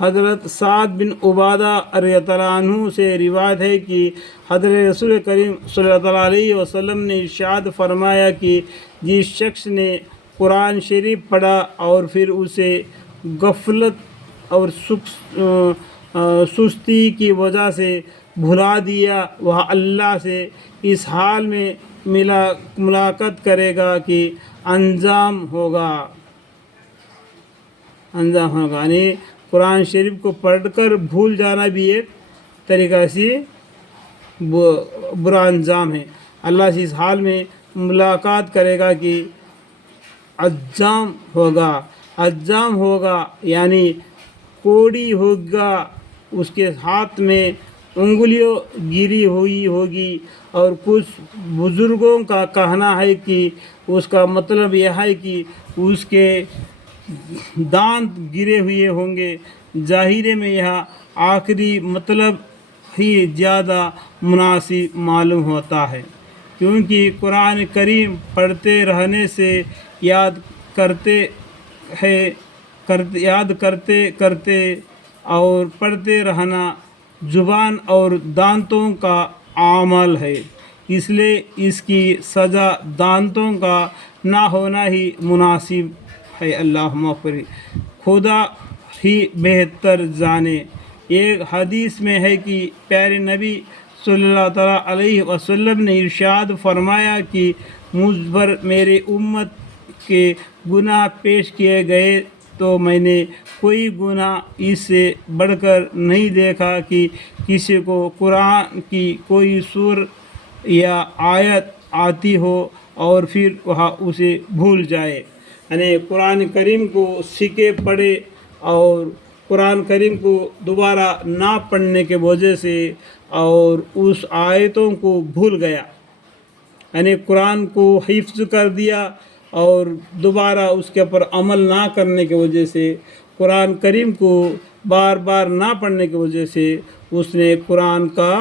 حضرت سعد بن عبادہ رضی اللہ عنہ سے روایت ہے کہ حضرت رسول کریم صلی اللہ علیہ وسلم نے ارشاد فرمایا کہ جس شخص نے قرآن شریف پڑھا اور پھر اسے غفلت اور سستی کی وجہ سے بھلا دیا، وہ اللہ سے اس حال میں ملاقات کرے گا کہ انجام ہوگا۔ یعنی قرآن شریف کو پڑھ کر بھول جانا بھی ایک طریقہ سے برا انجام ہے۔ اللہ سے اس حال میں ملاقات کرے گا کہ انجام ہوگا یعنی کوڑی ہوگا، اس کے ہاتھ میں انگلیوں گری ہوئی ہوگی۔ اور کچھ بزرگوں کا کہنا ہے کہ اس کا مطلب یہ ہے کہ اس کے دانت گرے ہوئے ہوں گے۔ ظاہر میں یہ آخری مطلب ہی زیادہ مناسب معلوم ہوتا ہے، کیونکہ قرآن کریم پڑھتے رہنے سے یاد کرتے اور پڑھتے رہنا زبان اور دانتوں کا عمل ہے، اس لیے اس کی سزا دانتوں کا نہ ہونا ہی مناسب ہے۔ اللہم اغفر، خدا ہی بہتر جانے۔ ایک حدیث میں ہے کہ پیارے نبی صلی اللہ تعالیٰ علیہ وسلم نے ارشاد فرمایا کہ مجھ پر میرے امت کے گناہ پیش کیے گئے تو میں نے کوئی گناہ اس سے بڑھ کر نہیں دیکھا کہ کسی کو قرآن کی کوئی سورہ یا آیت آتی ہو اور پھر وہ اسے بھول جائے۔ یعنی قرآن کریم کو سیکھے پڑھے اور قرآن کریم کو دوبارہ نہ پڑھنے کے وجہ سے اور اس آیتوں کو بھول گیا، یعنی قرآن کو حفظ کر دیا اور دوبارہ اس کے اوپر عمل نہ کرنے کی وجہ سے، قرآن کریم کو بار بار نہ پڑھنے کی وجہ سے اس نے قرآن کا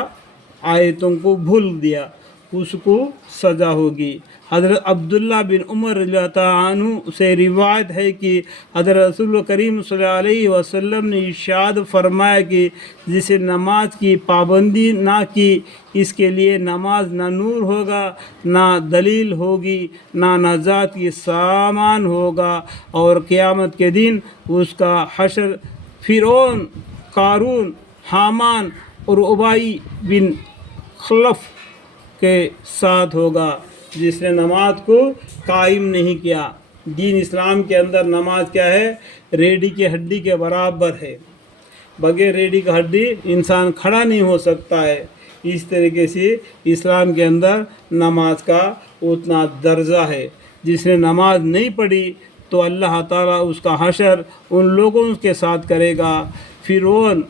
آیتوں کو بھول دیا، اس کو سزا ہوگی۔ حضرت عبداللہ بن عمر رضی اللہ عنہ سے روایت ہے کہ حضرت رسول کریم صلی اللہ علیہ وسلم نے ارشاد فرمایا کہ جسے نماز کی پابندی نہ کی، اس کے لیے نماز نہ نور ہوگا، نہ دلیل ہوگی، نہ نجات کی سامان ہوگا، اور قیامت کے دن اس کا حشر فرعون، قارون، حامان اور ابی بن خلف کے ساتھ ہوگا، جس نے نماز کو قائم نہیں کیا۔ دین اسلام کے اندر نماز کیا ہے؟ ریڑھی کی ہڈی کے برابر ہے، بغیر ریڑھی کی ہڈی انسان کھڑا نہیں ہو سکتا ہے۔ اس طریقے سے اسلام کے اندر نماز کا اتنا درجہ ہے۔ جس نے نماز نہیں پڑھی تو اللہ تعالیٰ اس کا حشر ان لوگوں کے ساتھ کرے گا۔ فرعون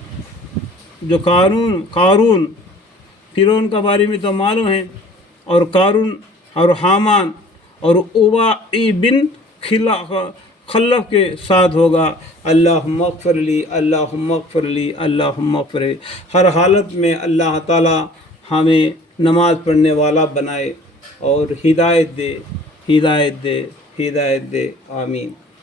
جو قارون کے بارے میں تو معلوم ہے، اور قارون اور حامان اور ابی بن خلف کے ساتھ ہوگا۔ اللہم اغفر لی، اللہم اغفر لی، اللہم اغفر لی۔ ہر حالت میں اللہ تعالی ہمیں نماز پڑھنے والا بنائے اور ہدایت دے، ہدایت دے، ہدایت دے، آمین۔